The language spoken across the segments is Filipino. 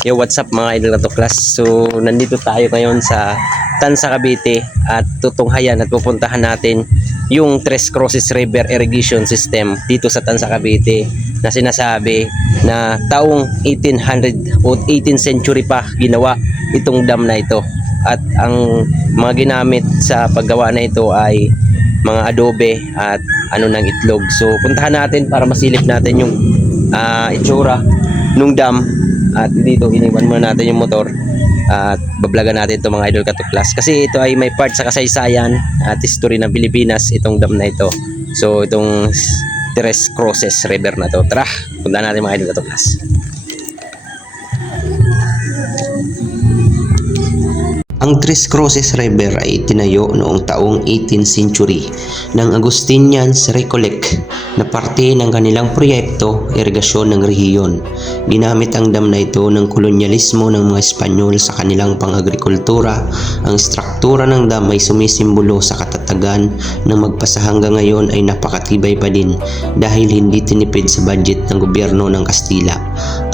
Yo, what's up mga idol to class? So, nandito tayo ngayon sa Tansa, Cavite at tutunghayan at pupuntahan natin yung Tres Cruces River Irrigation System dito sa Tansa, Cavite na sinasabi na taong 1800 o 18th century pa ginawa itong dam na ito. At ang mga ginamit sa paggawa na ito ay mga adobe at ano ng itlog. So, puntahan natin para masilip natin yung itsura nung dam. At dito iniwan muna natin yung motor at bablagan natin itong mga idol katuklas kasi ito ay may part sa kasaysayan at history ng Pilipinas, itong dam na ito. So itong Tres Cruces River na to, tara punta natin mga idol katuklas. Ang Tres Cruces River ay itinayo noong taong 18th century ng Agustinians Recollect na parte ng kanilang proyekto irigasyon ng rehiyon. Ginamit ang dam na ito ng kolonyalismo ng mga Espanyol sa kanilang pang-agrikultura. Ang struktura ng dam ay sumisimbolo sa katatagan ng magpasa hanggang ngayon ay napakatibay pa din dahil hindi tinipid sa budget ng gobyerno ng Kastila.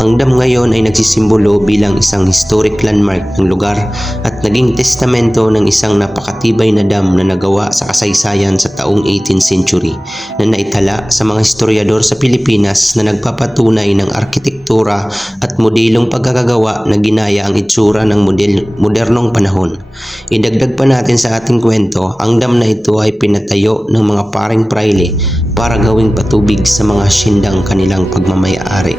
Ang dam ngayon ay nagsisimbolo bilang isang historic landmark ng lugar at naging testamento ng isang napakatibay na dam na nagawa sa kasaysayan sa taong 18th century na naitala sa mga historiador sa Pilipinas na nagpapatunay ng arkitektura at modelong pagkakagawa na ginaya ang itsura ng modernong panahon. Idagdag pa natin sa ating kwento, ang dam na ito ay pinatayo ng mga paring praile para gawing patubig sa mga hasyendang kanilang pagmamayari.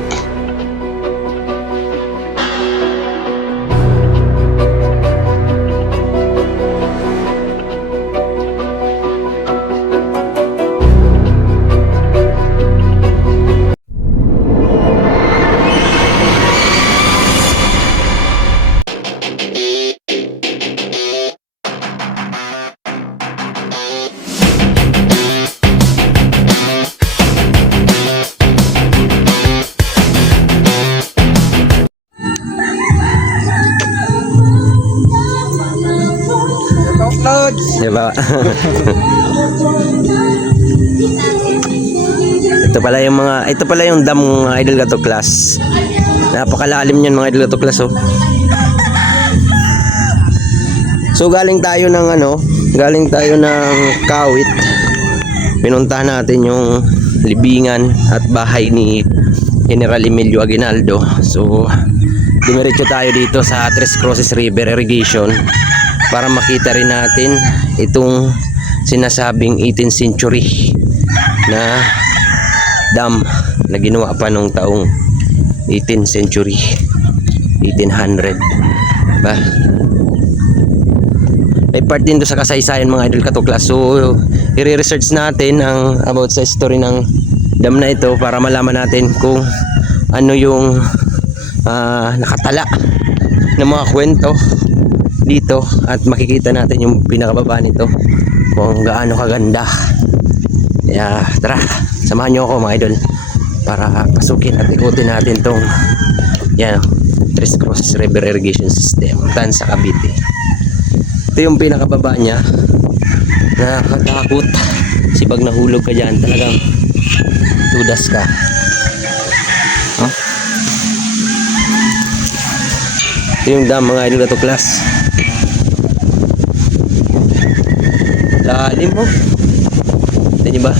Diba? ito pala yung dam mga idol katuklas. Napakalalim niyan mga idol katuklas, oh. So galing tayo ng Kawit. Pinuntahan natin yung libingan at bahay ni General Emilio Aguinaldo. So dumiretso tayo dito sa Tres Cruces River Irrigation para makita rin natin itong sinasabing 18th century na dam na ginawa pa nung taong 18th century, 1800, diba? May part din to sa kasaysayan mga idol katuklas. So i-research natin ang about sa history ng dam na ito para malaman natin kung ano yung nakatala ng mga kwento dito at makikita natin yung pinakababa nito kung gaano kaganda. Kaya tara, samahan nyo ako mga idol para pasukin at ikutin natin tong Tres Cruces River Irrigation System, Tansa, Cavite. Ito yung pinakababa niya. Nakakatakot kasi pag nahulog ka dyan talagang tudas ka, huh? Ito yung dam mga idol katuklas. Lalim, oh. Ito nyo ba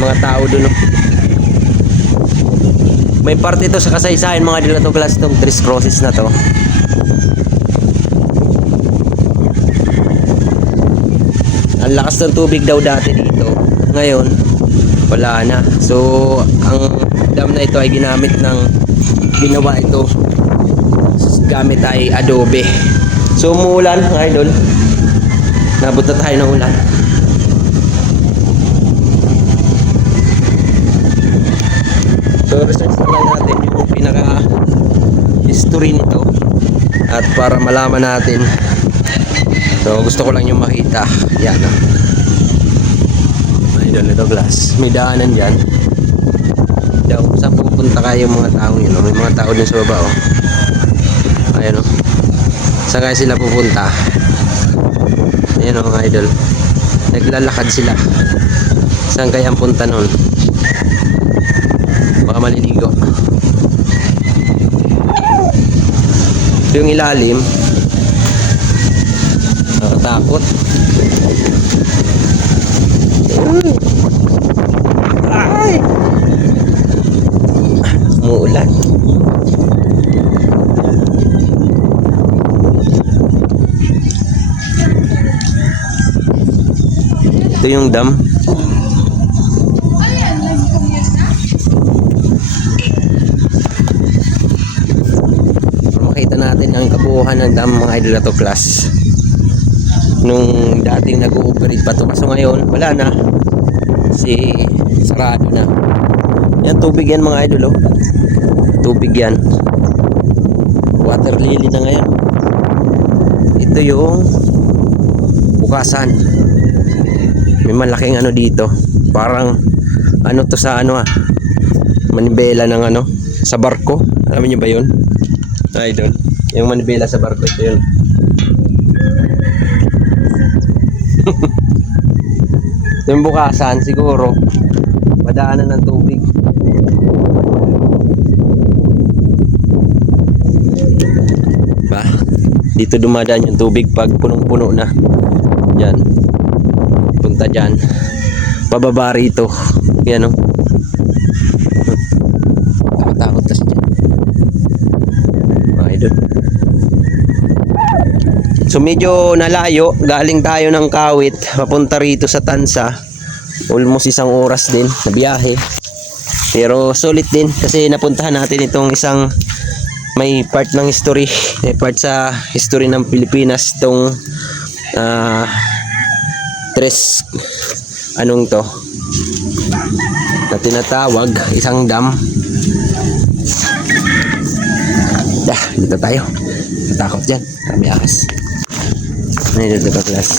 mga tao dun, oh. May part ito sa kasaysayan mga idol katuklas, itong Tres Cruces na to. Ang lakas ng tubig daw dati dito, ngayon wala na. So ang dam na ito ay ginawa ito gamit ay adobe. So umuulan mga idol, nabot na tayo ng ulan. So research na lang natin yung pinaka history nito at para malaman natin. So gusto ko lang yung makita. Yan, idol nito glass. May daanan dyan. Daw, saan pupunta kayo mga tao yun? May mga tao dun sa baba, oh. Ayan, oh. Saan kaya sila pupunta? Ayan, oh, mga idol. Naglalakad sila. Saan kaya ang punta nun? Baka maliligo. Ito yung ilalim. Nakatakot. Ay! Umuulan. Ito yung dam. Makita natin ang kabuuan ng dam, mga idol na to class. Nung dating nag-ooperate pa to, kaso ngayon wala na. Sarado na. Yan, tubig yan mga idol, oh. Tubig yan. Water lily na ngayon. Ito yung bukasan. May malaking ano dito. Parang ano to sa ano manibela ng ano sa barko. Alam niyo ba 'yun? Idol. Yung manibela sa barko, ito 'yun. Yung bukasan siguro padaanan ng tubig. Ba? Dito dumadaan yung tubig pag punong-puno na. Yan. Punta dyan. Pababa rito. Yan o. Takot-takot kasi dyan. Mga idol. So medyo nalayo. Galing tayo ng Kawit. Papunta rito sa Tansa. Almost 1 oras din na biyahe. Pero sulit din. Kasi napuntahan natin itong isang may part ng history. May part sa history ng Pilipinas. Itong tres anong to na tinatawag isang dam. Dito tayo, natakot dyan, kami ahas. Dito ka class.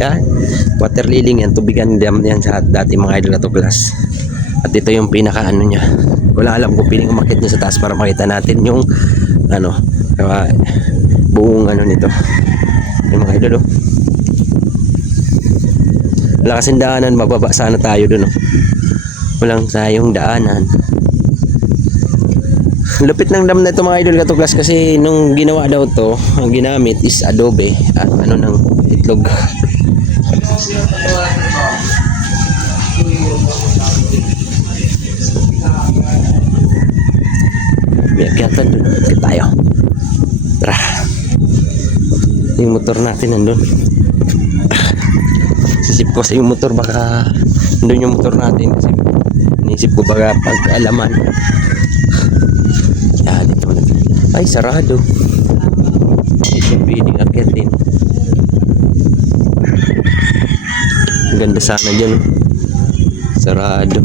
Yan, water lily yan, tubigan dam yan sa dati mga idol na to class. At ito yung pinaka ano niya. Wala alam kung piling umakit niya sa taas para makita natin yung ano, buong ano nito. Yung mga idol, oh. Wala kasing daanan, mababa sana tayo dun, oh. Walang sayong daanan. Lupit ng dam na ito mga idol katuklas, kasi nung ginawa daw to, ang ginamit is adobe at ano ng itlog. Biyakyatan dun tayo. Tara. Yung motor natin nandun. Sisip ko sa yung motor, baka nandun yung motor natin, kasi inisip ko baka pag-alaman. Yan, dito natin. Ay, sarado. Ito pwedeng akyatin. Ang ganda sana dyan. Sarado.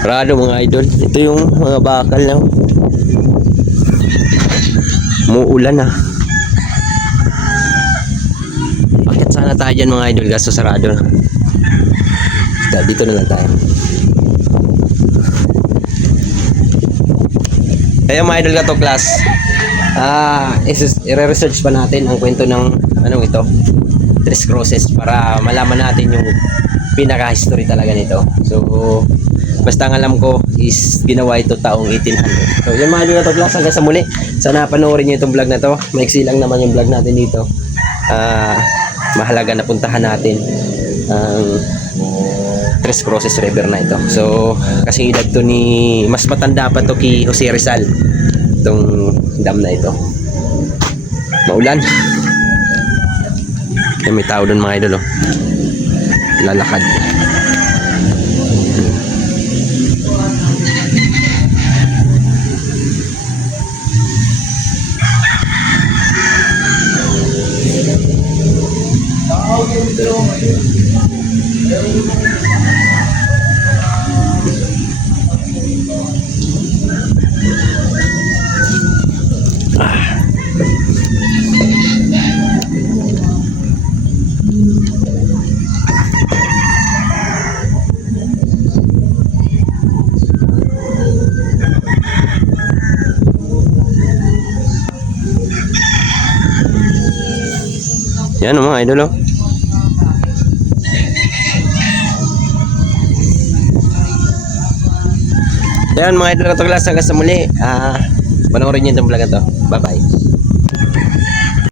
Sarado mga idol. Ito yung mga bakal na. Muulan na. Akyat sana tayo dyan mga idol, kaso sarado na. Dito na lang tayo. Kaya mga idol ka to class, i-research pa natin ang kwento ng anong ito, Tres Crosses, para malaman natin yung pinaka-history talaga nito. So basta ang alam ko is ginawa ito taong 1800. So yun mga idol ka to class, hanggang sa muli. Sana panoorin nyo itong vlog na to. Maiksi lang naman yung vlog natin dito. Mahalaga na puntahan natin ang Tres Crosses River na ito. So kasi edad to ni, mas matanda pa to kay Jose Rizal, itong dam na ito. Maulan. Kaya may tao doon mga idol, oh. Lalakad. Yan mga idol, oh. So yan mga idol katuglas, hanggang sa muli. Panoorin nyo itong vlog na to. Bye bye.